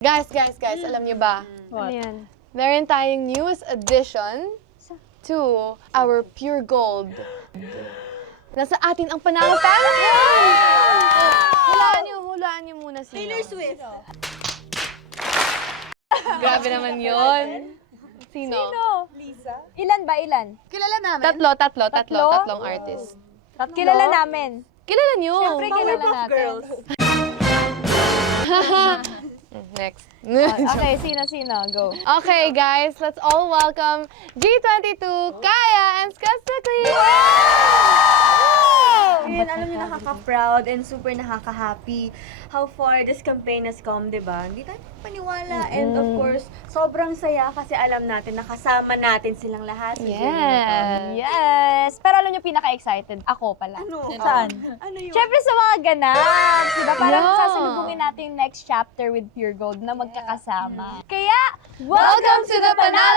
Guys, alam niyo ba? Ano yan? Meron tayong newest addition to our Pure Gold. Nasa atin ang Panalo Family! Hulaan niyo muna sino. Taylor Swift. Grabe naman yun. Sino? Lisa. Ilan ba? Ilan? Kilala namin. Tatlong artist. Kilala namin. Kilala niyo. Siyempre kilala Powerpuff natin. Girls. Next. Okay, sino? Go. Okay, guys, let's all welcome G22, Kaya, and Skastakli! Yun, alam niyo, nakaka-proud and super nakaka-happy how far this campaign has come, di ba? Hindi tayo paniwala. And of course, sobrang saya kasi alam natin, nakasama natin silang lahat. sa journey na to. Yes! Pero alam niyo, pinaka-excited ako pala. Ano? Saan? Ano yun? Siyempre sa mga ganap, diba? Parang Yeah. sasalubungin natin yung next chapter with Pure Gold na magkakasama. Kaya, Welcome to the Panalo